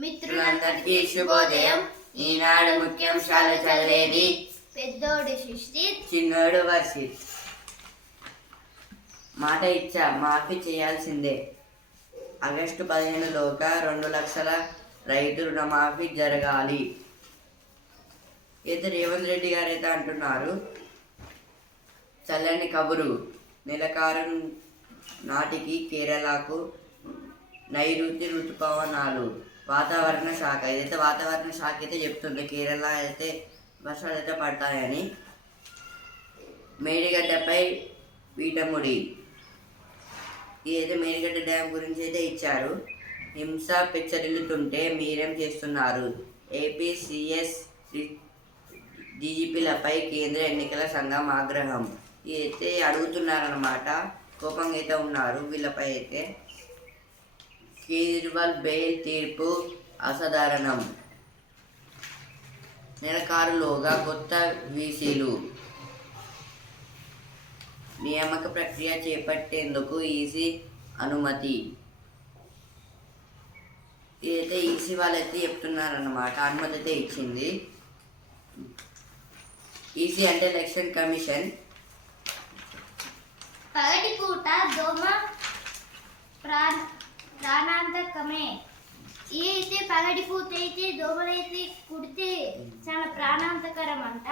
మిత్రులందరికీ శుభోదయం. ఈనాడు ముఖ్యాంశాలు చదివేది పెద్దోడు సుశ్రీత్, చిన్నోడు వర్షిత్. మాట ఇచ్చా, మాఫీ చేయాల్సిందే. ఆగస్టు 15లోగా 2 లక్షల రైతు రుణమాఫీ జరగాలి. అయితే రేవంత్ రెడ్డి గారు అయితే అంటున్నారు, చల్లని కబురు, నెలకారు నాటికి కేరళకు నైరుతి ఋతుపవనాలు. వాతావరణ శాఖ ఇదైతే వాతావరణ శాఖ అయితే చెప్తుంది కేరళ అయితే వర్షాలు అయితే పడతాయని. మేడిగడ్డపై పీఠముడి, ఇదైతే మేడిగడ్డ డ్యామ్ గురించి అయితే ఇచ్చారు. హింస పెచ్చరిల్లుతుంటే మీరేం చేస్తున్నారు? ఏపీ సిఎస్ డీజీపీలపై కేంద్ర ఎన్నికల సంఘం ఆగ్రహం. ఇదైతే అడుగుతున్నారన్నమాట, కోపంగా అయితే ఉన్నారు వీళ్ళపై అయితే. కేజ్రీవాల్ బెయిల్ తీర్పు అసాధారణం. నెలకారులోగా కొత్త వీసీలు నియామక ప్రక్రియ చేపట్టేందుకు ఈసీ అనుమతి. ఇదైతే ఈసీ వాళ్ళైతే చెప్తున్నారన్నమాట, అనుమతి అయితే ఇచ్చింది. ఈసీ అంటే ఎలక్షన్ కమిషన్. పగటిపూట దోమ ప్రాణాంతకమే. అయితే పగటిపూట అయితే దోమలైతే కుడితే చాలా ప్రాణాంతకరం అంట.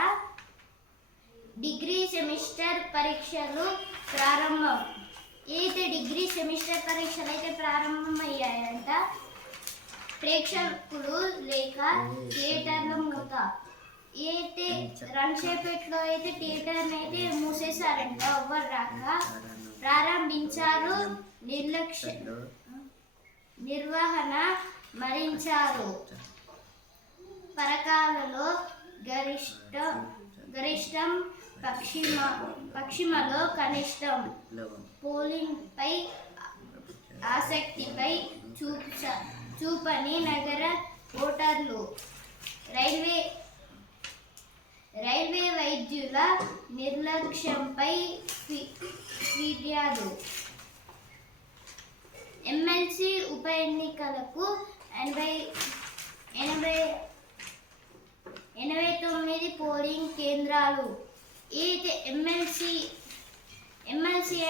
డిగ్రీ సెమిస్టర్ పరీక్షలు ప్రారంభం. అయితే డిగ్రీ సెమిస్టర్ పరీక్షలు అయితే ప్రారంభమయ్యాయంట. ప్రేక్షకులు లేక థియేటర్ల మూత. అయితే రంగశేపేటలో అయితే థియేటర్ని అయితే మూసేశారంట, ఎవ్వరు రాక. ప్రారంభించారు, నిర్వహణ మరించారు. పరకాలలో గరిష్టం, పశ్చిమలో కనిష్టం. పోలింగ్ పై ఆసక్తిపై చూపని నగర ఓటర్లు. రైల్వే వైద్యుల నిర్లక్ష్యంపై ఫిర్యాదు. ఎమ్మెల్సీ ఉప ఎన్నికలకు 89 పోలింగ్ కేంద్రాలు. ఇది ఎమ్మెల్సీ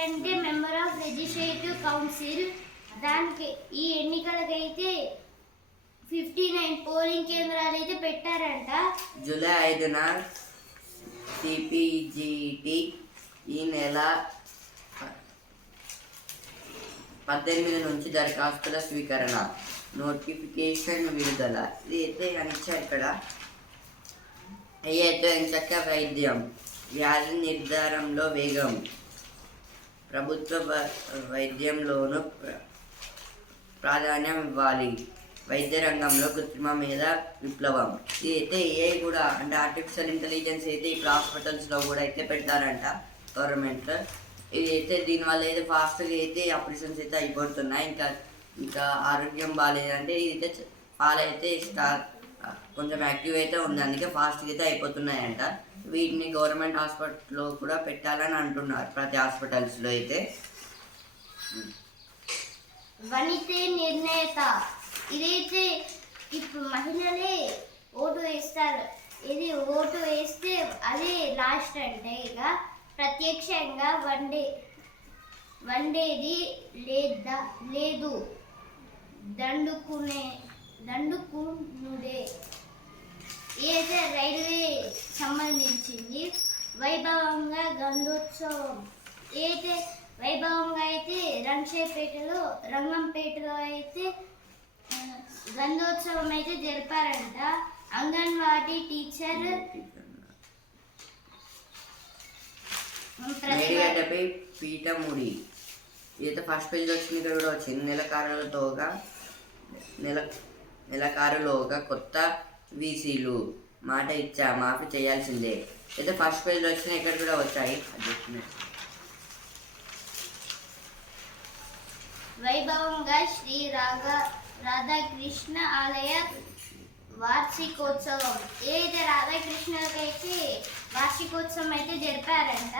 అంటే మెంబర్ ఆఫ్ లెజిస్లేటివ్ కౌన్సిల్. దానికి ఈ ఎన్నికలకైతే 59 పోలింగ్ కేంద్రాలు అయితే పెట్టారంట. జూలై 5న సిపిజిటి ఈ నెల 18 నుంచి దరఖాస్తుల స్వీకరణ, నోటిఫికేషన్ విడుదల. ఇది అయితే అనిచ్చారు ఇక్కడ. అయితే ఎంచక్క వైద్యం, వ్యాధి నిర్ధారణలో వేగం. ప్రభుత్వ వైద్యంలోనూ ప్రాధాన్యం ఇవ్వాలి. వైద్య రంగంలో కృత్రిమ మీద విప్లవం. ఇది అయితే ఏఐ కూడా అంటే ఆర్టిఫిషియల్ ఇంటెలిజెన్స్ అయితే ఇప్పుడు హాస్పిటల్స్లో కూడా అయితే పెడతారంట గవర్నమెంట్. ఇది అయితే దీనివల్ల అయితే ఫాస్ట్గా అయితే ఆపరేషన్స్ అయితే అయిపోతున్నాయి. ఇంకా ఆరోగ్యం బాగాలేదంటే ఇది అయితే పాలైతే కొంచెం యాక్టివ్ అయితే ఉంది, అందుకే ఫాస్ట్గా అయితే అయిపోతున్నాయంట. వీటిని గవర్నమెంట్ హాస్పిటల్లో కూడా పెట్టాలని అంటున్నారు, ప్రతి హాస్పిటల్స్లో అయితే. వనితే నిర్ణేత. ఇదైతే ఇప్పుడు మహిళలే ఓటు వేస్తారు. ఇది ఓటు వేస్తే అదే లాస్ట్ అంటే ఇక ప్రత్యక్షంగా వండేది లేదు, దండుకునుడే. ఏదైతే రైల్వే సంబంధించింది వైభవంగా గంధోత్సవం. ఏదైతే వైభవంగా అయితే రంగంపేటలో అయితే గంధోత్సవం అయితే జరిపారంట. అంగన్వాడీ టీచర్ మేడిగడ్డపై పీఠముడి. ఇదైతే ఫస్ట్ పేజ్ వచ్చింది, ఇక్కడ కూడా వచ్చింది. నెలకారులోగా కొత్త వీసీలు. మాట ఇచ్చా, మాఫీ చేయాల్సిందే. అయితే ఫస్ట్ పేజ్లో వచ్చినాయి, ఇక్కడ కూడా వచ్చాయి. వైభవంగా శ్రీ రాధాకృష్ణ ఆలయ వార్షికోత్సవం. ఏదైతే రాధాకృష్ణకైతే వార్షికోత్సవం అయితే జరిపారంట.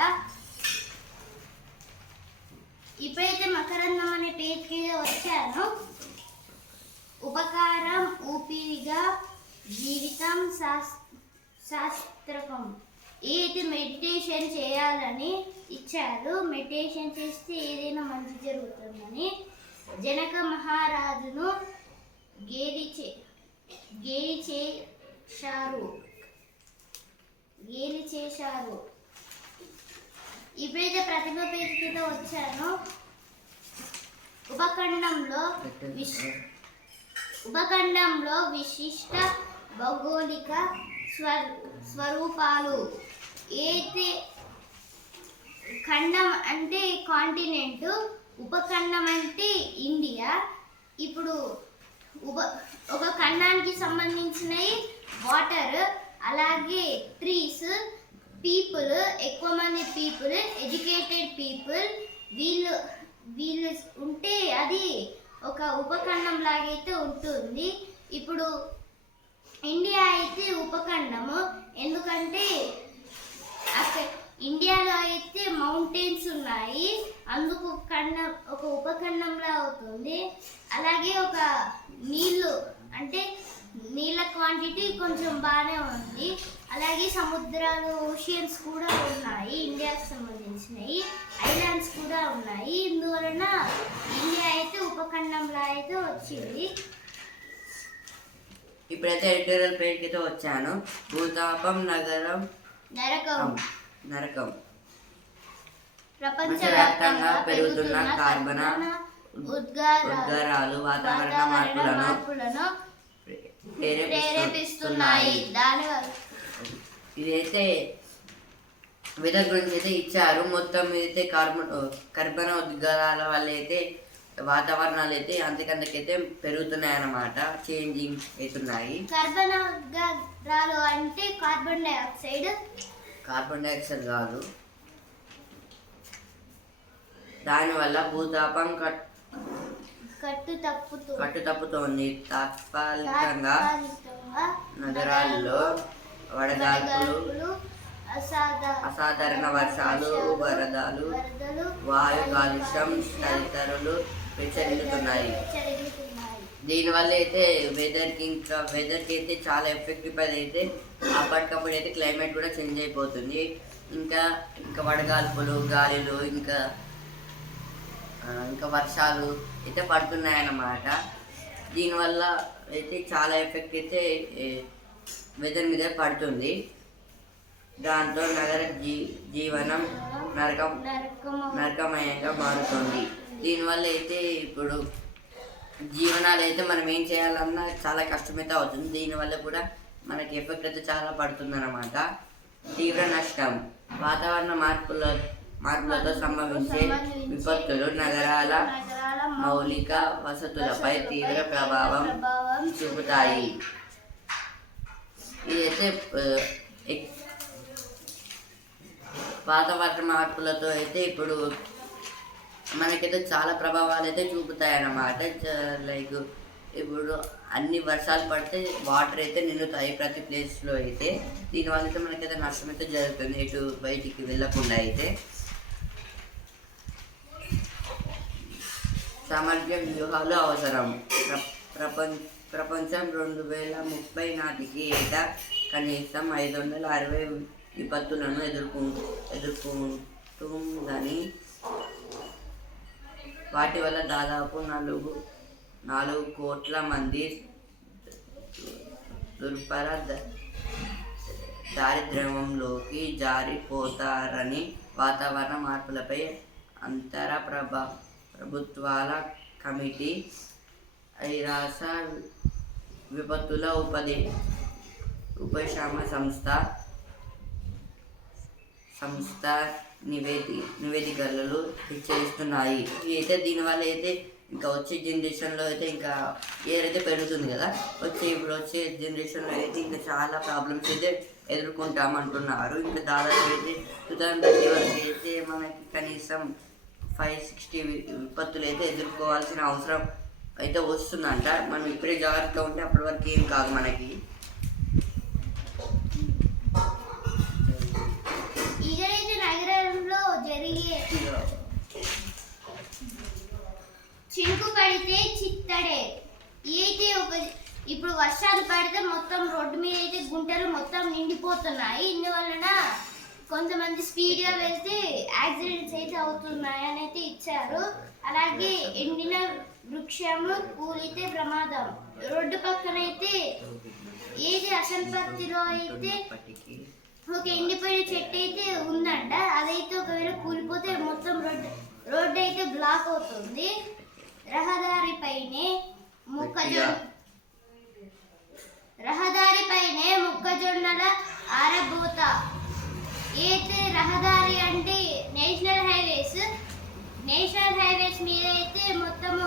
ఇప్పుడైతే మకరందం అనే పేజ్ కింద వచ్చాను. ఉపకారం జీవితం శాస్త్రకం. ఏది మెడిటేషన్ చేయాలని ఇచ్చారు. మెడిటేషన్ చేస్తే ఏదైనా మంచి జరుగుతుందని జనక మహారాజును గేలి చేశారు. ఇప్పుడైతే ప్రతిభ పేరు కింద వచ్చాను. ఉపఖండంలో విశిష్ట భౌగోళిక స్వరూపాలు. అయితే ఖండం అంటే కాంటినెంట్, ఉపఖండం అంటే ఇండియా. ఇప్పుడు ఒక ఖండానికి సంబంధించినవి వాటర్, అలాగే ట్రీస్, పీపుల్, ఎక్కువ మంది పీపుల్, ఎడ్యుకేటెడ్ పీపుల్, వీళ్ళు ఉంటే అది ఒక ఉపఖండం లాగైతే ఉంటుంది. ఇప్పుడు ఇండియా అయితే ఉపఖండము, ఎందుకంటే అక్కడ ఇండియాలో అయితే మౌంటైన్స్ ఉన్నాయి, అందుకు ఒక ఉపఖండంలా అవుతుంది. అలాగే ఒక నీళ్ళు అంటే నీళ్ళ క్వాంటిటీ కొంచెం బాగానే ఉంది. అలాగే సముద్రాలు, ఓషియన్స్ కూడా ఉన్నాయి, ఇండియాకి సంబంధించినవి ఐలాండ్స్ కూడా ఉన్నాయి. ఇందువలన ఇండియా అయితే ఉపఖండంలా అయితే వచ్చింది. ఇప్పుడైతే ఎడిటోరియల్ పేజ్కి అయితే వచ్చాను. భూతాపం నరకం. ప్రపంచవ్యాప్తంగా పెరుగుతున్న కార్బన ఉద్గారాలు వాతావరణ మార్పులను ప్రేరేపిస్తున్నాయి. ఇదైతే వెదర్ గురించి అయితే ఇచ్చారు. మొత్తం ఇదైతే కర్బన ఉద్గారాల వల్ల అయితే వాతావరణాలు అయితే అంతకంతకైతే పెరుగుతున్నాయి అన్నమాట, చేంజింగ్ అవుతున్నాయి. కర్బన ఉద్గారాలు అంటే కార్బన్ డైఆక్సైడ్ కాదు. దానివల్ల భూతాపం కట్టు తప్పుతోంది. తాత్కాలికంగా నగరాల్లో వడగాల్పులు, అసాధారణ వర్షాలు, వరదలు, వాయు కాలుష్యం తదితరులు హెచ్చరిస్తున్నాయి. దీనివల్ల అయితే వెదర్కి అయితే చాలా ఎఫెక్టివ్ అయితే అప్పటికప్పుడు అయితే క్లైమేట్ కూడా చేంజ్ అయిపోతుంది. ఇంకా వడగాల్పులు, గాలులు, ఇంకా వర్షాలు అయితే పడుతున్నాయన్నమాట. దీనివల్ల అయితే చాలా ఎఫెక్ట్ అయితే వెదర్ మీద పడుతుంది. దాంతో నగర జీవనం నరకమయంగా మారుతుంది. దీనివల్ల అయితే ఇప్పుడు జీవనాలు అయితే మనం ఏం చేయాలన్నా చాలా కష్టమైతే అవుతుంది. దీనివల్ల కూడా మనకి ఎఫెక్ట్ అయితే చాలా పడుతుంది అన్నమాట. తీవ్ర నష్టం. వాతావరణ మార్పులతో సంభవించే విపత్తులు నగరాల మౌలిక వసతులపై తీవ్ర ప్రభావం చూపుతాయి. ఇదైతే వాతావరణ మార్పులతో అయితే ఇప్పుడు మనకైతే చాలా ప్రభావాలు అయితే చూపుతాయి అన్నమాట. లైక్ ఇప్పుడు అన్ని వర్షాలు పడితే వాటర్ అయితే నిండుతాయి ప్రతి ప్లేస్లో అయితే. దీనివల్ల అయితే మనకైతే నష్టం అయితే జరుగుతుంది, ఎటు బయటికి వెళ్ళకుండా అయితే. సమగ్ర వ్యూహాలు అవసరం. ప్రపంచం 2030 నాటికి ఏటా కనీసం 560 విపత్తులను ఎదుర్కొంటుందని, వాటి వల్ల దాదాపు 4 కోట్ల మంది దుర్భర దారిద్ర్యంలోకి జారిపోతారని వాతావరణ మార్పులపై అంతర ప్రభుత్వాల కమిటీ, ఐరాస విపత్తుల ఉపశమ సంస్థ నివేదికలు హెచ్చరిస్తున్నాయి. అయితే దీనివల్ల అయితే ఇంకా వచ్చే జనరేషన్లో అయితే ఇంకా ఎయిర్ అయితే పెరుగుతుంది కదా, ఇప్పుడు వచ్చే జనరేషన్లో అయితే ఇంకా చాలా ప్రాబ్లమ్స్ అయితే ఎదుర్కొంటామంటున్నారు. ఇంకా దాదాపు అయితే 2030 వరకు అయితే మనకి కనీసం 560 విపత్తులు అయితే ఎదుర్కోవాల్సిన అవసరం అయితే వస్తుందంట. మనం ఇప్పుడే జాగ్రత్తగా ఉంటే అప్పటి వరకు ఏం కాదు మనకి. నగరంలో జరిగే చినుకు పడితే చిత్తడే. అయితే ఇప్పుడు వర్షాలు పడితే మొత్తం రోడ్డు మీద అయితే గుంటలు మొత్తం నిండిపోతున్నాయి. ఇందువలన కొంతమంది స్పీడ్గా వెళ్తే యాక్సిడెంట్స్ అయితే అవుతున్నాయి అని అయితే ఇచ్చారు. అలాగే ఎండిన వృక్షము కూలితే ప్రమాదం. రోడ్డు పక్కన అయితే ఏది అసంపత్తిలో అయితే ఒక ఎండిపోయిన చెట్టు అయితే ఉందంట. అదైతే ఒకవేళ కూలిపోతే మొత్తం రోడ్డు అయితే బ్లాక్ అవుతుంది. రహదారిపైనే మొక్కజొన్నల ఆరబోత. అయితే రహదారి అంటే నేషనల్ హైవేస్ మీద అయితే మొత్తము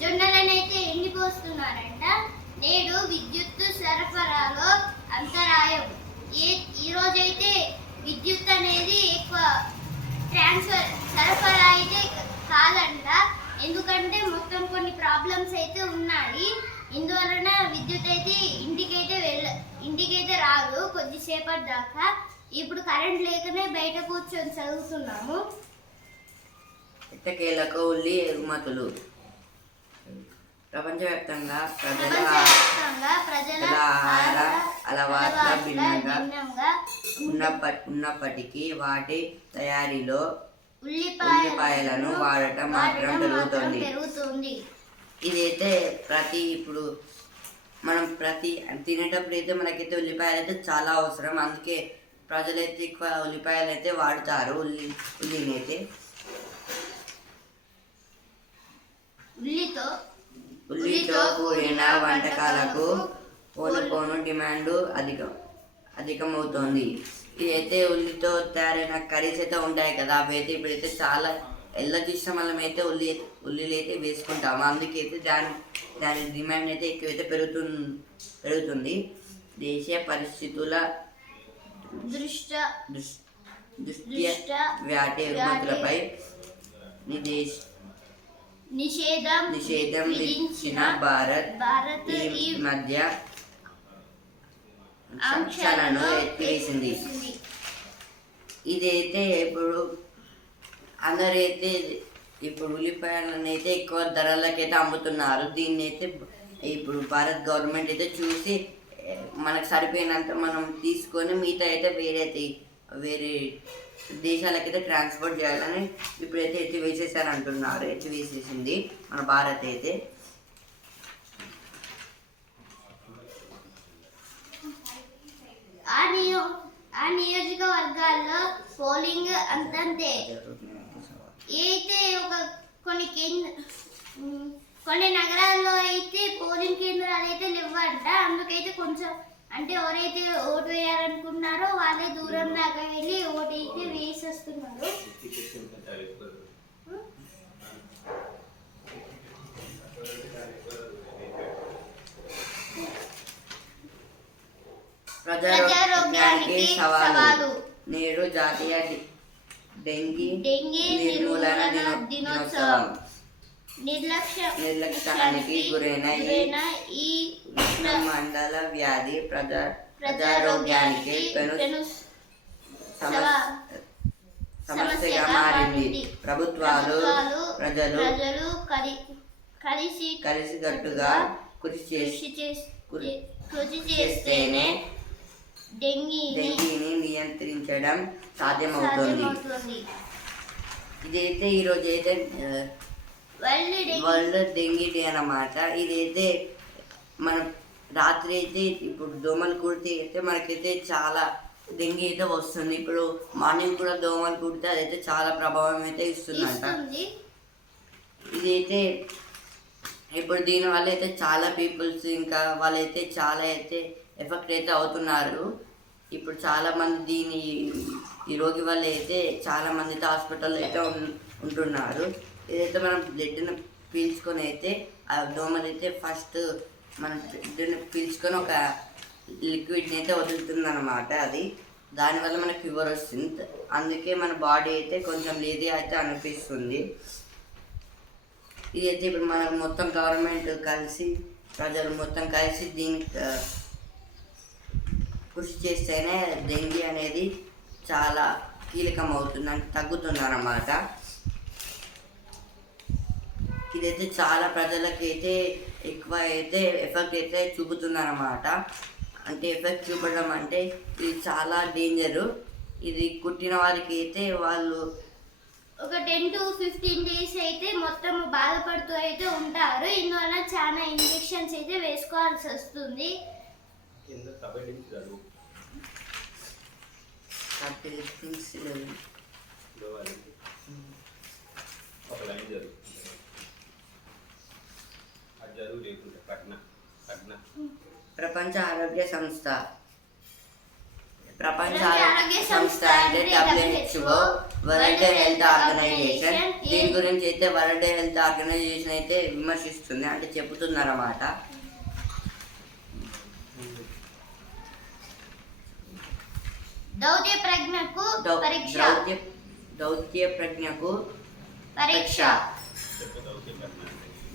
జొన్నలను అయితే ఎండిపోస్తున్నారంట. నేడు విద్యుత్ సరఫరాలో అంతరాయం. ఈ రోజైతే విద్యుత్ అనేది ఎక్కువ సరఫరా అయితే కాదంట. ఎందుకంటే మొత్తం కొన్ని ప్రాబ్లమ్స్ అయితే ఉన్నాయి. ఇందువలన విద్యుత్ అయితే ఇంటికైతే రాదు కొద్దిసేపటి దాకా. ఇప్పుడు కరెంట్ లేకనే బయట కూర్చొని చదువుతున్నాము. ఎట్టకేలకు ఉల్లి ఎగుమతులు. ప్రపంచవ్యాప్తంగా ప్రజల ఆహార అలవాట్ల భిన్నంగా ఉన్నప్పటికీ వాటి తయారీలో ఉల్లిపాయలను వాడటం మాత్రం పెరుగుతుంది. ఇదైతే ఇప్పుడు మనం తినేటప్పుడు అయితే మనకైతే ఉల్లిపాయలు అయితే చాలా అవసరం. అందుకే ప్రజలైతే ఎక్కువ ఉల్లిపాయలు అయితే వాడుతారు. ఉల్లినైతే ఉల్లితో కూడిన వంటకాలకు పోను డిమాండ్ అధికమవుతోంది. ఇదైతే ఉల్లితో తయారైన కర్రీస్ అయితే ఉంటాయి కదా, అవి అయితే ఇప్పుడైతే చాలా చూసిన మనం అయితే ఉల్లిలు అయితే వేసుకుంటాము. అందుకైతే దాని డిమాండ్ అయితే ఎక్కువైతే పెరుగుతుంది. దేశీయ పరిస్థితుల దృష్ట్యా వాటి ఎగుమతులపై నిషేధం విధించిన భారత్ ఈ మధ్య ఆంక్షలను ఎత్తివేసింది. ఇదైతే ఇప్పుడు అందరైతే ఇప్పుడు ఉల్లిపాయలను అయితే ఎక్కువ ధరలకైతే అమ్ముతున్నారు. దీన్ని అయితే ఇప్పుడు భారత్ గవర్నమెంట్ అయితే చూసి మనకు సరిపోయినంత మనం తీసుకొని మిగతా అయితే వేరే దేశాలకైతే ట్రాన్స్పోర్ట్ చేయాలని ఇప్పుడైతే ఎత్తివేసేసింది మన భారత్ అయితే. ఆ నియోజకవర్గాల్లో పోలింగ్ అంతంతే. అయితే కొన్ని నగరాల్లో అయితే పోలింగ్ కేంద్రాలు అయితే లేవంట. అందుకైతే కొంచెం అంటే ఎవరైతే ఓటు వేయాలనుకున్నారో వాళ్ళే దూరం దాకా వెళ్ళి ఓటు అయితే వేసి వస్తున్నారు. ప్రజారోగ్యానికి సవాలు. నేడు జాతీయ డెంగీ నిర్మూలన దినోత్సవం. నిర్లక్ష్యానికి గురైన ఈ మండల వ్యాధి ప్రజారోగ్యానికి పెను సమస్యగా మారింది. ప్రభుత్వాలు ప్రజలు కలిసికట్టుగా కృషి చేస్తేనే డెంగీని నియంత్రించడం సాధ్యమవుతుంది. ఇదైతే ఈరోజు అయితే వరల్డ్ డెంగీ డే అన్నమాట. ఇదైతే మనం రాత్రి అయితే ఇప్పుడు దోమలు కుడితే అయితే మనకైతే చాలా డెంగీ అయితే వస్తుంది. ఇప్పుడు మార్నింగ్ కూడా దోమలు కుడితే అదైతే చాలా ప్రభావం అయితే ఇస్తుందంట. ఇదైతే ఇప్పుడు దీనివల్ల అయితే చాలా పీపుల్స్ ఇంకా వాళ్ళైతే చాలా అయితే ఎఫెక్ట్ అయితే అవుతున్నారు. ఇప్పుడు చాలామంది ఈ రోగి వల్ల అయితే చాలామంది అయితే హాస్పిటల్లో అయితే ఉంటున్నారు. ఇదైతే మనం బ్లడ్ని పీల్చుకొని అయితే ఆ దోమలు అయితే ఫస్ట్ మనం బ్లడ్ని పీల్చుకొని ఒక లిక్విడ్ని అయితే వదులుతుంది అన్నమాట. దానివల్ల మనకు ఫీవర్ వస్తుంది. అందుకే మన బాడీ అయితే కొంచెం లేజీ అయితే అనిపిస్తుంది. ఇదైతే ఇప్పుడు మనం మొత్తం గవర్నమెంట్ కలిసి ప్రజలు మొత్తం కలిసి దీనికి కృషి చేస్తేనే డెంగీ అనేది చాలా కీలకం అవుతుంది, తగ్గుతుంది అన్నమాట. ఇదైతే చాలా ప్రజలకి అయితే ఎక్కువ అయితే ఎఫెక్ట్ అయితే చూపుతుందన్నమాట. అంటే ఎఫెక్ట్ చూపడం అంటే ఇది చాలా డేంజరు. ఇది కుట్టిన వారికి అయితే వాళ్ళు ఒక 10 to 15 డేస్ అయితే మొత్తం బాధపడుతూ అయితే ఉంటారు. ఇందువల్ల చాలా ఇంజెక్షన్స్ అయితే వేసుకోవాల్సి వస్తుంది. ప్రపంచ ఆరోగ్య సంస్థ అంటే WHO, వరల్డ్ హెల్త్ ఆర్గనైజేషన్. దీని గురించి అయితే వరల్డ్ హెల్త్ ఆర్గనైజేషన్ అయితే విమర్శిస్తుంది, అంటే చెబుతుందన్నమాట. దౌత్య ప్రజ్ఞకు పరీక్ష. దౌత్య ప్రజ్ఞకు పరీక్ష.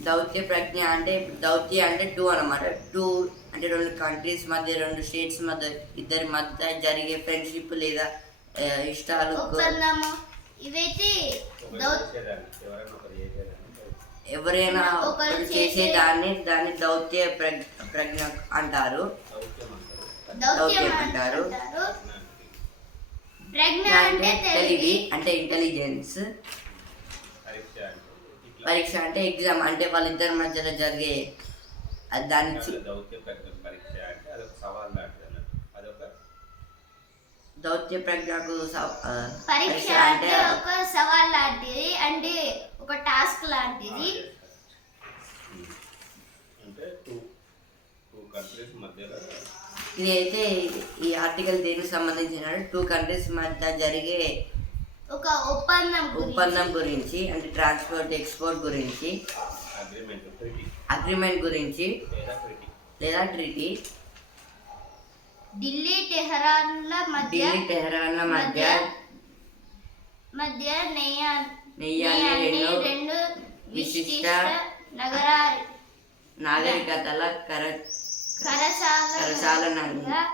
దౌత్య ప్రజ్ఞ అంటే దౌత్య అంటే 2 అన్నమాట. 2 అంటే 2 కంట్రీస్ మధ్య, 2 స్టేట్స్ మధ్య, ఇద్దరి మధ్య జరిగే ఫ్రెండ్షిప్ లేదా ఇష్టాలు, ఒప్పందము, ఇవైతే ఎవరైనా ఒకరు చేసే దాన్ని దౌత్య ప్రజ్ఞ అంటారు. దౌత్యం అంటారు. ప్రజ్ఞ అంటే తెలివి, అంటే ఇంటెలిజెన్స్. పరీక్ష అంటే ఎగ్జామ్, అంటే వాళ్ళిద్దరి మధ్యలో జరిగే దాని దౌత్య ప్రజ్ఞకు పరీక్ష అంటే ఒక సవాల్ లాంటిది, అంటే ఒక టాస్క్ లాంటిది. ఇది అయితే ఈ ఆర్టికల్ దేనికి సంబంధించిన 2 కంట్రీస్ మధ్య జరిగే ఒక ఒప్పందం గురించి, అంటే ట్రాన్స్పోర్ట్ ఎక్స్పోర్ట్ గురించి, అగ్రిమెంట్ గురించి లేదా ట్రీటీ. ఢిల్లీ టెహరాన్ల మధ్య నెయ్యాన్ని 2 విశిష్ట నాగరికతల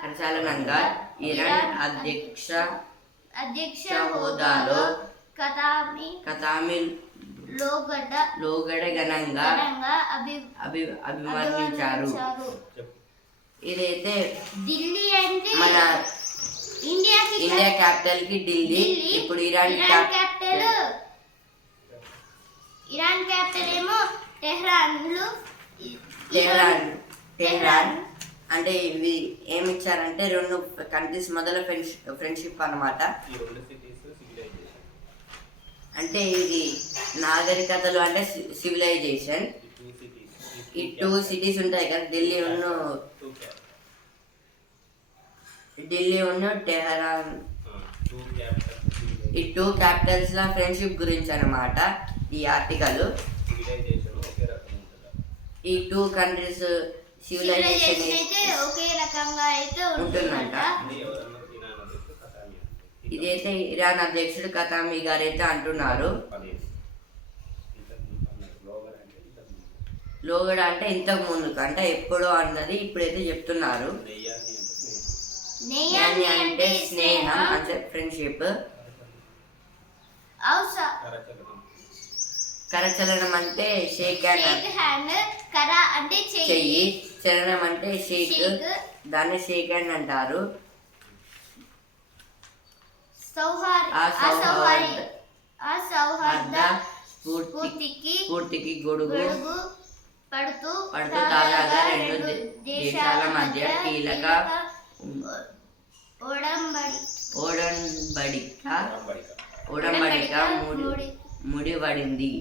కరచాలనంగా ఇరాన్ అధ్యక్ష హోదాలో కతామి లోగడ ఘనంగా అభివర్ణించారు. ఇదైతే ఢిల్లీ అంటే మన ఇండియా క్యాపిటల్ కి ఢిల్లీ. ఇప్పుడు ఇరాన్ క్యాపిటల్ ఏమో టెహ్రాన్. అంటే ఇవి ఏమి ఇచ్చారంటే 2 కంట్రీస్ మొదల ఫ్రెండ్షిప్ అన్నమాట. అంటే ఇది నాగరికతలు అంటే సివిలైజేషన్. ఈ 2 సిటీస్ ఉంటాయి కదా, ఢిల్లీ ఉన్న టెహరాన్. ఈ 2 క్యాపిటల్స్ ల ఫ్రెండ్షిప్ గురించి అన్నమాట ఈ ఆర్టికల్. ఈ 2 కంట్రీస్ సివిలైజేషన్ అయితే ఒకే రకంగా అయితే ఉంటుందంట. ఇదైతే ఇరాన్ అధ్యక్షుడు కతామి గారు అయితే అంటున్నారు. లోగడ అంటే ఇంతకు ముందుకు, అంటే ఎప్పుడో అన్నది ఇప్పుడైతే చెప్తున్నారు. నెయ్యాన్ని అంటే స్నేహం, అంటే ఫ్రెండ్షిప్. కరచలనం అంటే షేక్ హ్యాండ్, కర అంటే చెయ్యి, చలనం అంటే షేక్, దాన్ని షేక్ హ్యాండ్ అంటారు. సౌహార్ద స్ఫూర్తికి గొడుగు పడుతూ తాజాగా 2 దేశాల మధ్య కీలక ఒడంబడిక ముడివడింది.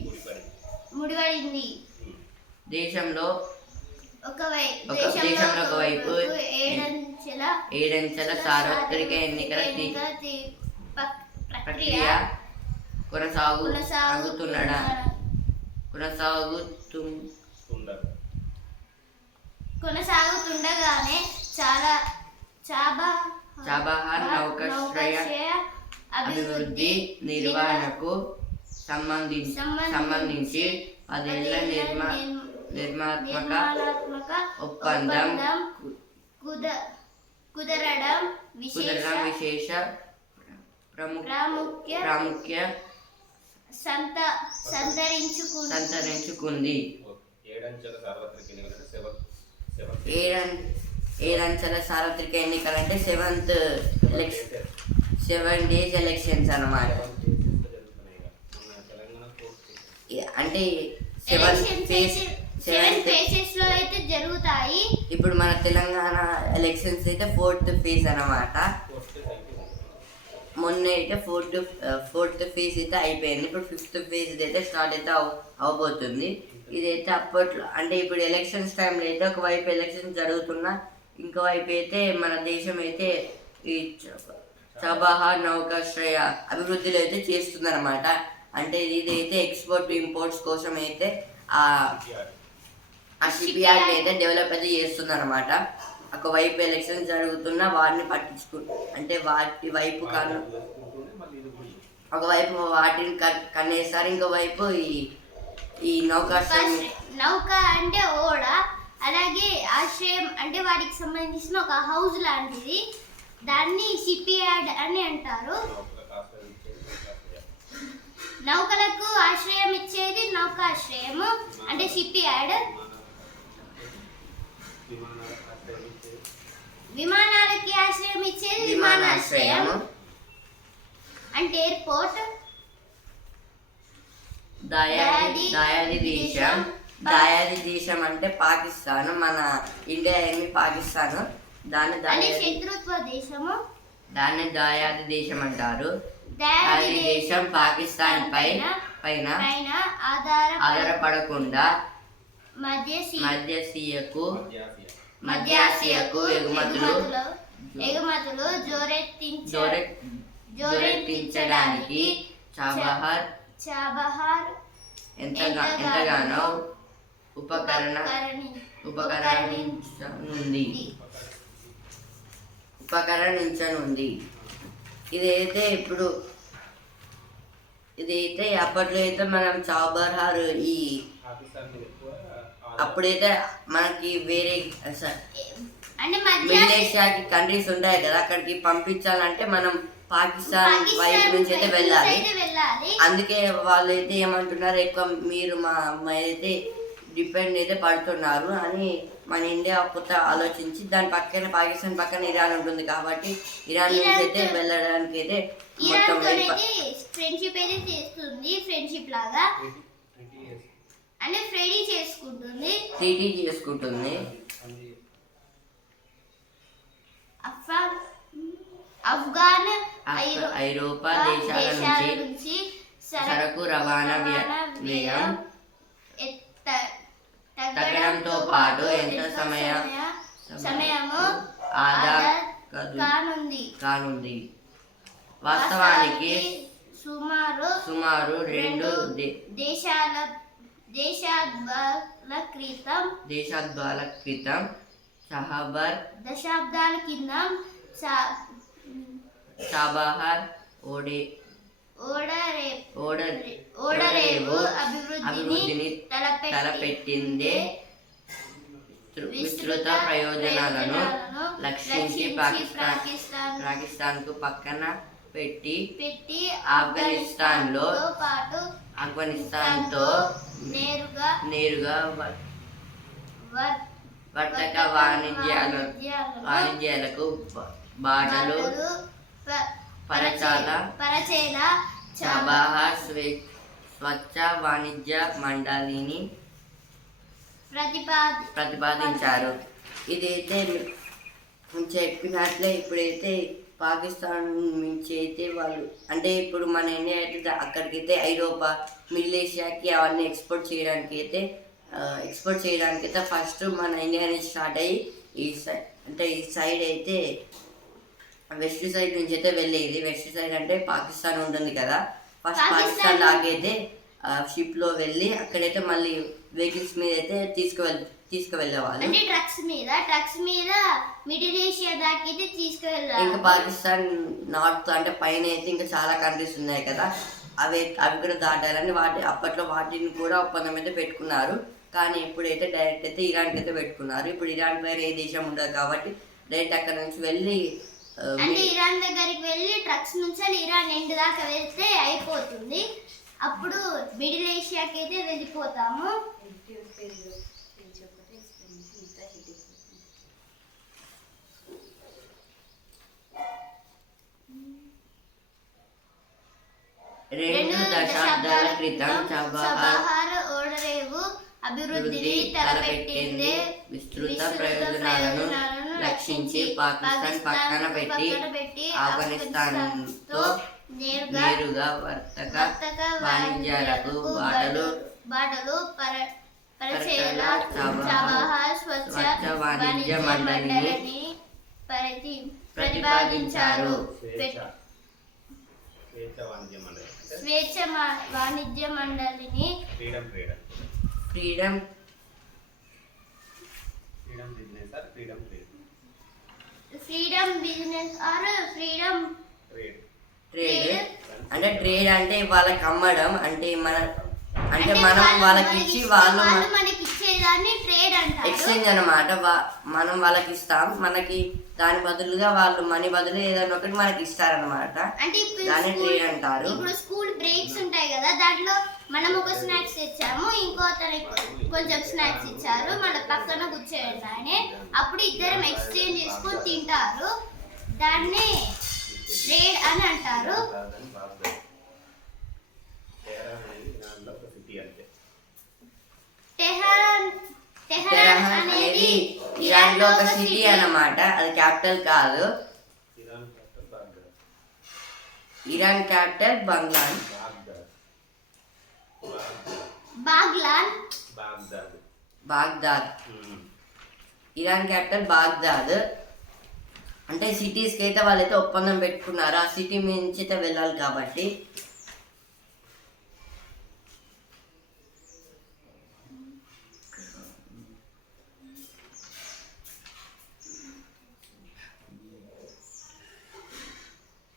దేశంలో ఒకవైపు 7 సార్వత్రిక ఎన్నికల ప్రక్రియ కొనసాగుతుండగానే చాబహార్ నౌకాశ్రయ అభివృద్ధి నిర్వహణకు సంబంధించి 10 ఏళ్ల నిర్మాణాత్మక ఒప్పందం కుదరడం విశేష ప్రాముఖ్య సంతరించుకుంది. ఏడంచెల సార్వత్రిక ఎన్నికలు అంటే ఏడంచెల సార్వత్రిక ఎన్నికలు అంటే 7 days ఎలక్షన్స్ అన్నమాట. అంటే 7 ఫేజెస్ లో అయితే జరుగుతాయి. ఇప్పుడు మన తెలంగాణ ఎలక్షన్స్ అయితే 4th phase అన్నమాట. మొన్న అయితే 4th phase అయితే అయిపోయింది. ఇప్పుడు 5th phase అయితే స్టార్ట్ అయితే అవబోతుంది. ఇదైతే అప్పట్లో అంటే ఇప్పుడు ఎలక్షన్స్ టైంలో అయితే ఒకవైపు ఎలక్షన్స్ జరుగుతున్నా ఇంకోవైపు అయితే మన దేశం అయితే ఈ చబహార్ నౌకాశ్రయ అభివృద్ధిలో అయితే చేస్తుందన్నమాట. అంటే ఇదైతే ఎక్స్పోర్ట్ ఇంపోర్ట్స్ కోసం అయితే ఆ షిప్ యార్డ్ అయితే డెవలప్ అయితే చేస్తుందన్నమాట. ఒకవైపు ఎలక్షన్స్ జరుగుతున్నా వాటిని అంటే వాటి వైపు ఒకవైపు వాటిని కన్నేస్తారు, ఇంకోవైపు ఈ నౌకాశ్రయం. నౌక అంటే ఓడ, అలాగే ఆశ్రయం అంటే వాటికి సంబంధించిన ఒక హౌస్ లాంటిది, దాన్ని షిప్ యార్డ్ అని అంటారు. నౌకలకు ఆశ్రయం ఇచ్చేది నౌకాశ్రయము అంటే షిప్ యార్డ్. విమానాలకి ఆశ్రయం ఇచ్చేది విమానాశ్రయం అంటే ఎయిర్పోర్ట్. దాయాది దేశం అంటే పాకిస్తాన్, మన ఇండియా ఏమి పాకిస్తాన్, దాన్ని శత్రుత్వ దేశము, దాన్ని దాయాది దేశం అంటారు. దాయాది దేశం పాకిస్తాన్ పైన ఆధారపడకుండా మధ్యాసియాకు ఎగుమతులు జోరెత్తించడానికి చాబహార్ ఎంతగానో ఉపకరణించనుంది. ఇదైతే అప్పట్లో అయితే మనం చాబహార్ అప్పుడైతే మనకి వేరే మిడిల్ ఏషియాకి కంట్రీస్ ఉంటాయి కదా, అక్కడికి పంపించాలంటే మనం పాకిస్తాన్ వైపు నుంచి అయితే వెళ్ళాలి. అందుకే వాళ్ళు అయితే ఏమంటున్నారు, ఎక్కువ మీరు మా అయితే డిపెండ్ అయితే పడుతున్నారు అని మన ఇండియా కొత్త ఆలోచించి దాని పక్కన పాకిస్తాన్ పక్కన ఇరాన్ ఉంటుంది కాబట్టి ఇరాన్ నుంచి అయితే వెళ్ళడానికి అయితే మొత్తం ఫ్రెండ్షిప్ అయితే చేస్తుంది. ఫ్రెండ్షిప్ లాగా అంటే ఫ్రెండ్లీ చేసుకుంటుంది. ఆఫ్ఘన్ ఐరోపా దేశాల నుంచి సరకు రవాణా వ్యయం తగ్గడంతో పాటు ఎంత సమయము ఆదా కానుంది. వాస్తవానికి సుమారు 2 దశాబ్దాల క్రితం దశాబ్దాల కింద చాబహార్ ఓడరేవు అభివృద్ధిని తలపెట్టిందే విస్తృత ప్రయోజనాలను లక్షించి పాకిస్తాన్ కు పక్కన పెట్టి ఆఫ్ఘనిస్తాన్తో నేరుగా వర్తక వాణిజ్యాలకు బాటలు పరచేలా చబహార్ స్వచ్ఛ వాణిజ్య మండలిని ప్రతిపాదించారు. ఇదైతే చెప్పినట్లే ఇప్పుడైతే పాకిస్తాన్ నుంచి అయితే వాళ్ళు అంటే ఇప్పుడు మన ఇండియా అయితే అక్కడికైతే ఐరోపా మిడిల్ ఏషియాకి అవన్నీ ఎక్స్పోర్ట్ చేయడానికి అయితే ఫస్ట్ మన ఇండియా నుంచి స్టార్ట్ అయ్యి ఈ సైడ్ అయితే వెస్ట్ సైడ్ నుంచి అయితే వెళ్ళేది. వెస్ట్ సైడ్ అంటే పాకిస్తాన్ ఉంటుంది కదా, ఫస్ట్ పాకిస్తాన్ లాగైతే షిప్లో వెళ్ళి అక్కడైతే మళ్ళీ వెహికల్స్ మీద అయితే తీసుకువెళ్ళేవాళ్ళు. ట్రక్స్ మీద మిడిల్ ఏషియా దాకా అయితే తీసుకువెళ్ళాలి. ఇంకా పాకిస్తాన్ నార్త్ అంటే పైన అయితే ఇంకా చాలా కంట్రీస్ ఉన్నాయి కదా, అవి కూడా దాటాలని అప్పట్లో వాటిని కూడా ఒప్పందం అయితే పెట్టుకున్నారు. కానీ ఇప్పుడైతే డైరెక్ట్ అయితే ఇరాన్కి అయితే పెట్టుకున్నారు. ఇప్పుడు ఇరాన్ పైన ఏ దేశం ఉండదు కాబట్టి డైరెక్ట్ అక్కడ నుంచి వెళ్ళి అంటే ఇరాన్ దగ్గరికి వెళ్ళి ట్రక్స్ నుంచి ఇరాన్ ఎండ్ దాకా వెళ్తే అయిపోతుంది. అప్పుడు మిడిల్ ఏషియాకి అయితే వెళ్ళిపోతాము. రెండు దశాబ్దాల క్రితం చబహార్ ఓడరేవు అభివృద్ధిని తలపెట్టింది. విస్తృత ప్రయోజనాలను లక్షించి పాకిస్తాన్ పక్కన పెట్టి ఆఫ్ఘనిస్తాన్తో నేరుగా వర్తక వాణిజ్యాలకు బాటలు పరిచేలా చబహార్ స్వచ్ఛ వాణిజ్య మండలిని ప్రతిపాదించారు. స్వేచ్ఛ వాణిజ్య మండలిని freedom business or freedom trade. అంటే ట్రేడ్ అంటే వాళ్ళకి అమ్మడం, అంటే మనం వాళ్ళకి ఇచ్చి వాళ్ళు మనకి ఇచ్చేదాన్ని ట్రేడ్ అంటారు. ఎక్స్చేంజ్ అన్నమాట. మనం వాళ్ళకి ఇస్తాం, మనకి దాని బదులుగా వాళ్ళు మనీ బదులు ఏదైనా ఒకటి మనకి ఇస్తారనమాట. అంటే దాన్ని ట్రేడ్ అంటారు. ఇప్పుడు స్కూల్ బ్రేక్స్ ఉంటాయి కదా, దాంట్లో మనం ఒక స్నాక్స్ ఇచ్చాము, ఇంకో అతనికి కొంచెం స్నాక్స్ ఇచ్చారు, మన పక్కన కూర్చోండి అని, అప్పుడు ఇద్దరం ఎక్స్చేంజ్ చేసుకొని తింటారు. దాన్ని ట్రేడ్ అని అంటారు. టెహరాన్ అనేది ఇరాన్ లో ఒక సిటీ అన్నమాట, అది క్యాపిటల్ కాదు. Iran capital Baghdad. Iran capital Baghdad. అంటే సిటీస్కి అయితే వాళ్ళైతే ఒప్పందం పెట్టుకున్నారు, ఆ సిటీ నుంచి అయితే వెళ్ళాలి కాబట్టి.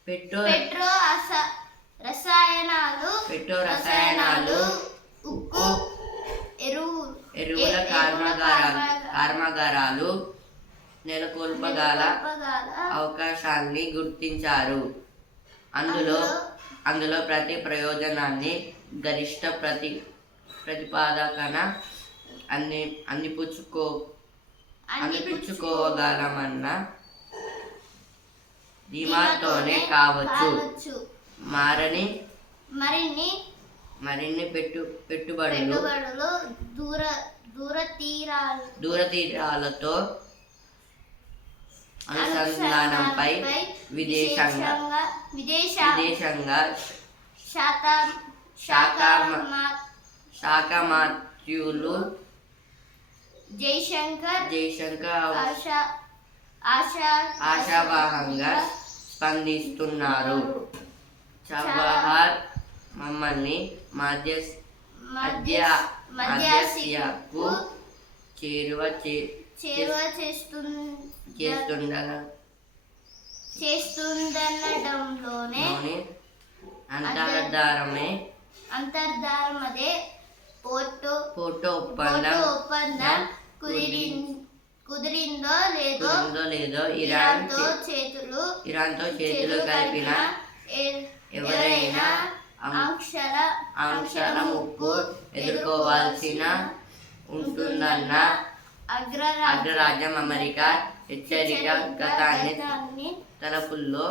పెట్రో రసాయనాలు, ఉక్కు, ఎరువుల కర్మాగారాలు నెలకొల్పగల అవకాశాన్ని గుర్తించారు. అందులో ప్రతి ప్రయోజనాన్ని గరిష్ట ప్రతిపాదకన అందిపుచ్చుకోగలమన్న ధీమాతోనే కావచ్చు మరిన్ని పెట్టుబడులు దూర తీరాలతో అనుసంధానంపై విదేశంగా శాఖామాత్యులు జైశంకర్ ఆశావాహంగా స్పందిస్తున్నారు. చబహార్ మమ్మల్ని మధ్యాసియాకు చేరువ చేస్తుండడంలోనే అంతర్ధారమదే పోర్టో ఒప్పందం కుదిరిందో లేదో ఇరాన్తో చేతులు కలిపిన ఎవరైనా ఆంక్షల ముప్పు ఎదుర్కోవాల్సిన ఉంటుందన్న అగ్రరాజ్యం అమెరికా హెచ్చరిక గతాన్ని తలుపుల్లో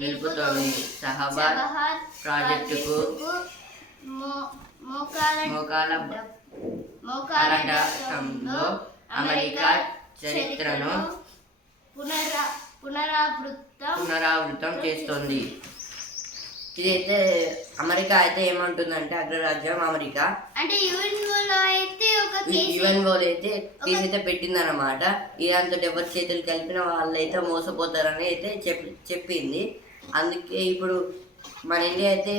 నిలుపుతోంది. చబహార్ ప్రాజెక్టుకు మోకాలడ్డంలో అమెరికా చరిత్రను పునరావృతం చేస్తోంది. ఇదైతే అమెరికా అయితే ఏమంటుందంటే, అగ్రరాజ్యం అమెరికా అంటే యుఎన్ఓలో అయితే కేసు అయితే పెట్టిందన్నమాట. ఇరాన్తో ఎవరి చేతులు కలిపిన వాళ్ళైతే మోసపోతారని అయితే చెప్పింది. అందుకే ఇప్పుడు మన ఇండియా అయితే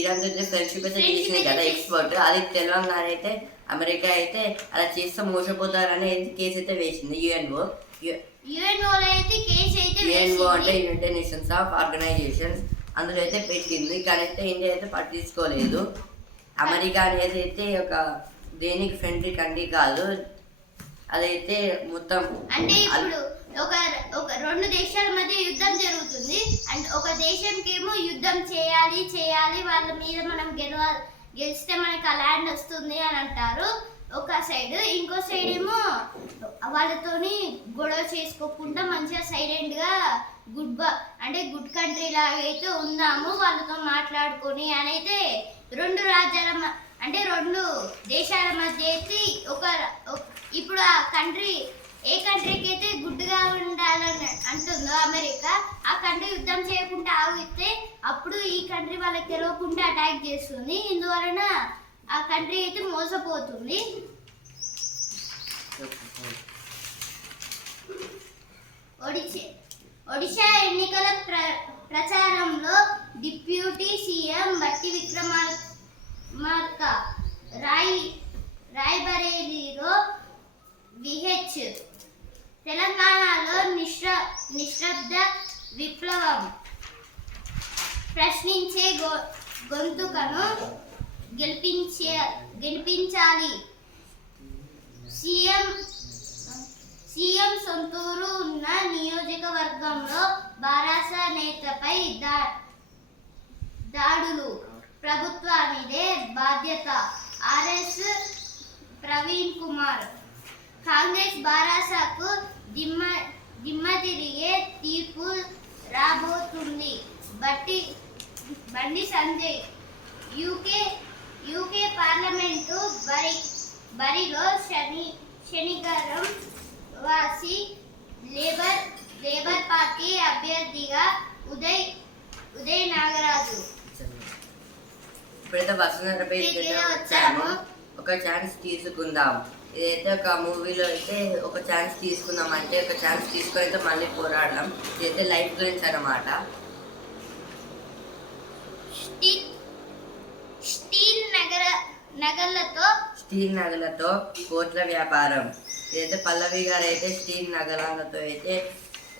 ఇరాన్తో అయితే ఫ్రెండ్షిప్ అయితే చేసింది కదా ఎక్స్పర్ట్, అది తెలంగాణ అయితే అమెరికా అయితే అలా చేస్తే మోసపోతారని అయితే కేసు అయితే వేసింది. యుఎన్ఓ అంటే యునైటెడ్ నేషన్స్ ఆఫ్ ఆర్గనైజేషన్స్, అందులో అయితే పెట్టింది. కానీ అయితే ఇండియా అయితే పట్టించుకోలేదు. అమెరికా అనేది అయితే ఒక దేనికి ఫ్రెండ్లీ కంట్రీ కాదు, అదైతే మొత్తం అంటే ఇప్పుడు ఒక ఒక రెండు దేశాల మధ్య యుద్ధం జరుగుతుంది. అండ్ ఒక దేశంకేమో యుద్ధం చేయాలి వాళ్ళ మీద మనం గెలిస్తే మనకి ఆ ల్యాండ్ వస్తుంది అని అంటారు ఒక సైడ్. ఇంకో సైడ్ ఏమో వాళ్ళతోని గొడవ చేసుకోకుండా మంచిగా సైలెంట్గా గుడ్ కంట్రీ లాగా అయితే ఉందాము వాళ్ళతో మాట్లాడుకొని అని అయితే రెండు దేశాల మధ్య అయితే ఇప్పుడు ఆ కంట్రీ ఏ కంట్రీకి అయితే గుడ్డుగా ఉండాలని అంటుందో అమెరికా, ఆ కంట్రీ యుద్ధం చేయకుండా ఆగితే అప్పుడు ఈ కంట్రీ వాళ్ళకి తెలియకుండా అటాక్ చేస్తుంది. ఇందువలన ఆ కంట్రీ అయితే మోసపోతుంది. ఒడిశా ఎన్నికల ప్రచారంలో డిప్యూటీ సీఎం బట్టి విక్రమార్క రాయ్బరేలీలో విహెచ్, తెలంగాణలో నిశ్శబ్ద విప్లవం, ప్రశ్నించే గొంతుకను గెలిపించాలి, సీఎం సొంతూరు ఉన్న నియోజకవర్గంలో బారాస నేతపై దాడులు ప్రభుత్వానిదే బాధ్యత, ఆర్ఎస్ ప్రవీణ్ కుమార్. కాంగ్రెస్ బారాసకు దిమ్మ తిరిగే తీర్పు రాబోతుంది, బండి సంజయ్. యూకే పార్లమెంటు బరిలో శనివారం వాసి లేబర్ పార్టీ అభ్యర్థిగా ఉదయ్ నాగరాజు. ఇప్పుడైతే వసుంధర పేరుకి వచ్చాము. ఒక ఛాన్స్ తీసుకుందాం. ఇదైతే ఒక మూవీలో అయితే ఒక ఛాన్స్ తీసుకుందాం అంటే ఒక ఛాన్స్ తీసుకొని అయితే మళ్ళీ పోరాడడం. ఇదైతే లైఫ్ గురించి అన్నమాట. స్టీల్ నగలతో కోట్ల వ్యాపారం. ఇదైతే పల్లవి గారు అయితే స్టీల్ నగలతో అయితే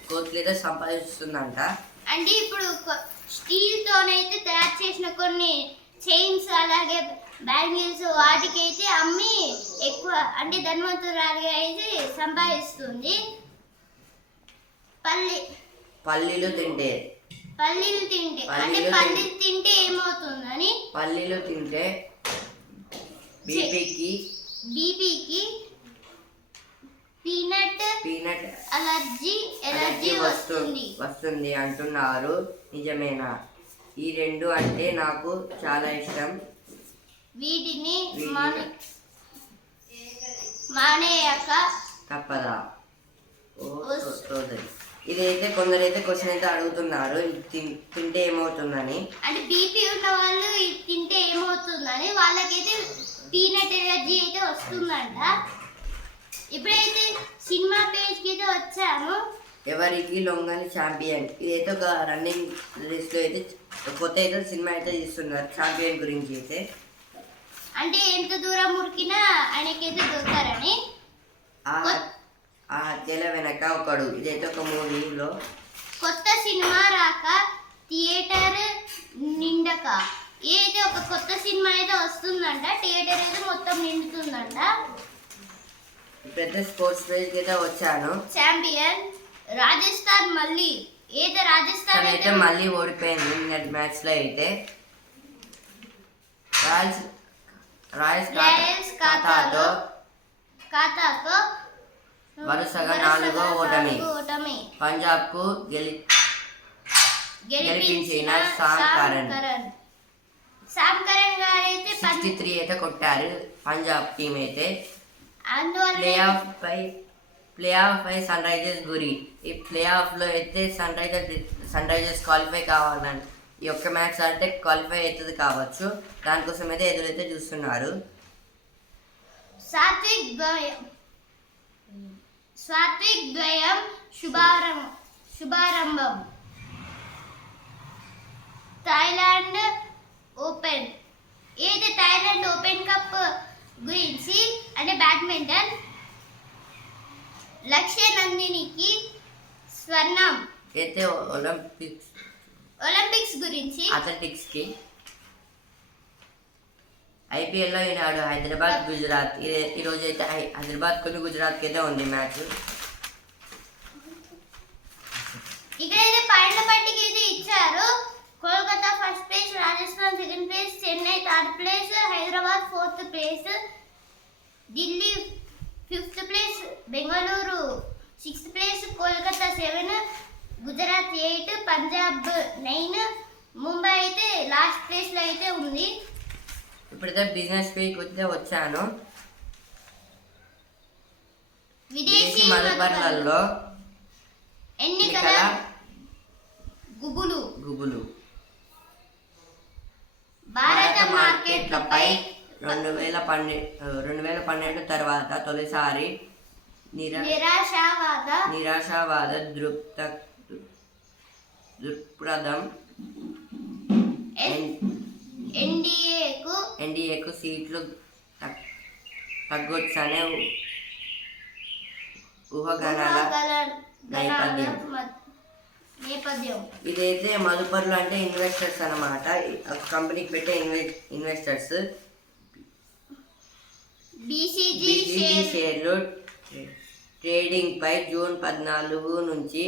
కోట్లు అయితే సంపాదిస్తుందంట. అంటే ఇప్పుడు స్టీల్ తోనైతే తయారు చేసిన కొన్ని చైన్స్ అలాగే బ్యాంగిల్స్ వాటికైతే అమ్మి ఎక్కువ అంటే ధనవంతురాలుగా అయితే సంపాదిస్తుంది. పల్లీలు తింటే అంటే పల్లీలు తింటే ఏమవుతుందని, పల్లీలు తింటే బీపీకి పీనట్ ఎలర్జీ వస్తుంది అంటున్నారు. నిజమేనా? ఈ రెండు అంటే నాకు చాలా ఇష్టం. వీటిని మానేయక తప్పదా? ఇదైతే కొందరైతే క్వశ్చన్ అయితే అడుగుతున్నారు తింటే ఏమవుతుందని. అంటే బీపీ ఉన్న వాళ్ళు తింటే ఏమవుతుందని, వాళ్ళకైతే పీనట్ ఎలర్జీ అయితే వస్తుందంట. ఇప్పుడైతే సినిమా పేజ్కి అయితే వచ్చాము. ఎవరికి లొంగని ఛాంపియన్. ఇదైతే ఒక రన్నింగ్ రేస్లో అయితే కొత్త అయితే సినిమా అయితే తీస్తున్నారు ఛాంపియన్ గురించి అయితే. అంటే ఎంత దూరం ఉరికినా ఆయనకైతే దొరుకుతారని. ఆ హత్యల వెనక ఒకడు. ఇదైతే ఒక మూవీలో కొత్త సినిమా రాక థియేటర్ నిండక ఏదైతే ఒక కొత్త సినిమా అయితే వస్తుందంట, థియేటర్ అయితే మొత్తం నిండుతుందంట. పెద్ద స్పోర్ట్స్ పేజ్కి అయితే వచ్చాను. ఛాంపియన్ రాజస్థాన్ రాజస్థాన్ అయితే మళ్ళీ ఓడిపోయింది నిన్నటి మ్యాచ్ లో అయితే. రాయల్స్ ఖాతాతో వరుసగా 4వ ఓటమి. పంజాబ్ కు గెలిపించిన సామ్ కరణ్ గారు అయితే 63 అయితే కొట్టారు పంజాబ్ టీం అయితే. ప్లే ఆఫ్ పై సన్ రైజర్స్ గురి. ఈ ప్లే ఆఫ్ లో అయితే సన్ రైజర్స్ క్వాలిఫై కావాలని ఈ ఒక్క మ్యాచ్ అంటే క్వాలిఫై అవుతుంది కావచ్చు. దానికోసం అయితే ఎదురైతే చూస్తున్నారు. సాత్విక్ ద్వయం శుభారంభం. థాయిలాండ్ ఓపెన్ కప్ గురించి అంటే బ్యాడ్మింటన్. లక్ష్య నందినికి స్వర్ణం. అయితే ఒలింపిక్స్ గురించి అథ్లెటిక్స్ కి. ఐపీఎల్లో ఈనాడు హైదరాబాద్ గుజరాత్. ఈరోజు అయితే హైదరాబాద్ కొన్ని గుజరాత్కి అయితే ఉంది మ్యాచ్. ఇక్కడైతే పాయింట్ల పట్టిక అయితే ఇచ్చారు. Kolkata first place, Rajasthan second place, Chennai third place, Hyderabad fourth place, Delhi fifth place, Bengaluru sixth place, Kolkata 7, Gujarat 8, Punjab 9, Mumbai అయితే లాస్ట్ ప్లేస్ లో అయితే ఉంది. ఇప్పుడైతే బిజినెస్ వీక్ వచ్చాను. విదేశీ మదుపర్లలో ఎన్నికల గుబులు భారత మార్కెట్లపై 2012 తర్వాత తొలిసారి నిరాశావాద దృక్పథం ఎన్డీఏకు సీట్లు తగ్గొచ్చనే ఊహాగానాల నేపథ్యం. ఇదైతే మదుపర్లు అంటే ఇన్వెస్టర్స్ అన్నమాట, కంపెనీకి పెట్టే ఇన్వెస్టర్స్. బీసీజీ షేర్లు ట్రేడింగ్ పై జూన్ 14 నుంచి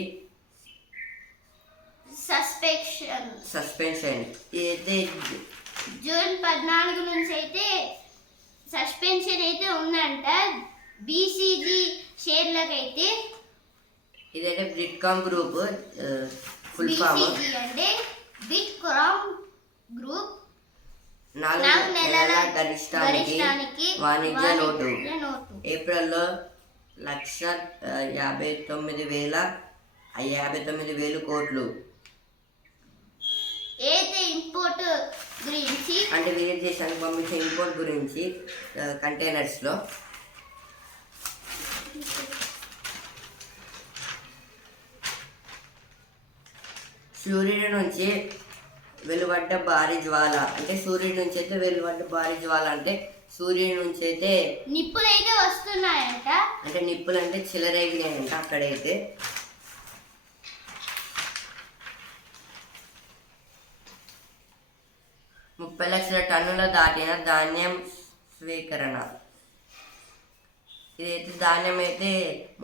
సస్పెన్షన్. ఇదైతే జూన్ 14 నుంచి అయితే సస్పెన్షన్ అయితే ఉందంట బీసీజీ షేర్లకైతే. ఇదైతే బ్రిట్కామ్ గ్రూప్ ఫుల్ ఫామ్. బీసీజీ అంటే బిట్కామ్ గ్రూప్ 4 నెలల గరిష్టానికి వాణిజ్య నోటు ఏప్రిల్లో 1,59,000 కోట్లు. అయితే ఇంపోర్ట్ గురించి అంటే వేరే దేశానికి పంపించే ఇంపోర్ట్ గురించి కంటైనర్స్ లో. సూర్యుడి నుంచి వెలువడ్డ భారీ జ్వాల అంటే సూర్యుడి నుంచి అయితే వెలువడ్డ భారీ జ్వాల అంటే సూర్యుడి నుంచి అయితే నిప్పులు అయితే వస్తున్నాయంట. అంటే నిప్పులు అంటే చిలరేగినాయంట అక్కడైతే. ముప్పై లక్షల టన్నుల దాటిన ధాన్యం స్వీకరణ. ఇదైతే ధాన్యం అయితే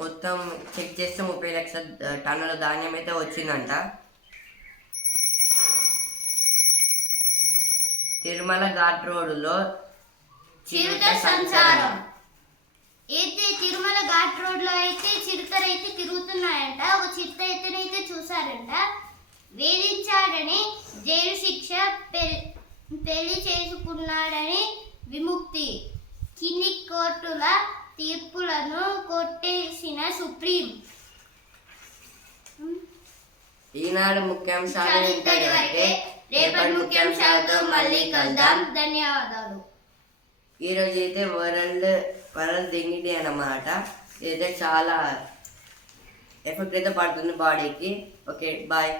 మొత్తం చెక్ చేస్తే 30 లక్షల టన్నుల ధాన్యం అయితే వచ్చిందంట. తిరుమల ఘాట్ రోడ్డులో చిరుత సంచారం. అయితే తిరుమల ఘాట్ రోడ్ లో అయితే చిరుతలు అయితే తిరుగుతున్నాయంట. ఒక చిరుత ఎత్తునైతే చూసారంట. వేధించాడని జైలు శిక్ష, పెళ్లి చేసుకున్నాడని విముక్తి. కింది కోర్టుల తీర్పులను కొట్టేసిన సుప్రీం. ఈనాడు ముఖ్యాంశాలు ఇంతటి వరకే. రేపటి ముఖ్యాంశాలతో మళ్ళీ కలుద్దాం. ధన్యవాదాలు. ఈరోజు అయితే వరల్డ్ డెంగ్యూ డే అన్నమాట. ఇదైతే చాలా ఎఫెక్ట్ అయితే పడుతుంది బాడీకి. Okay, bye.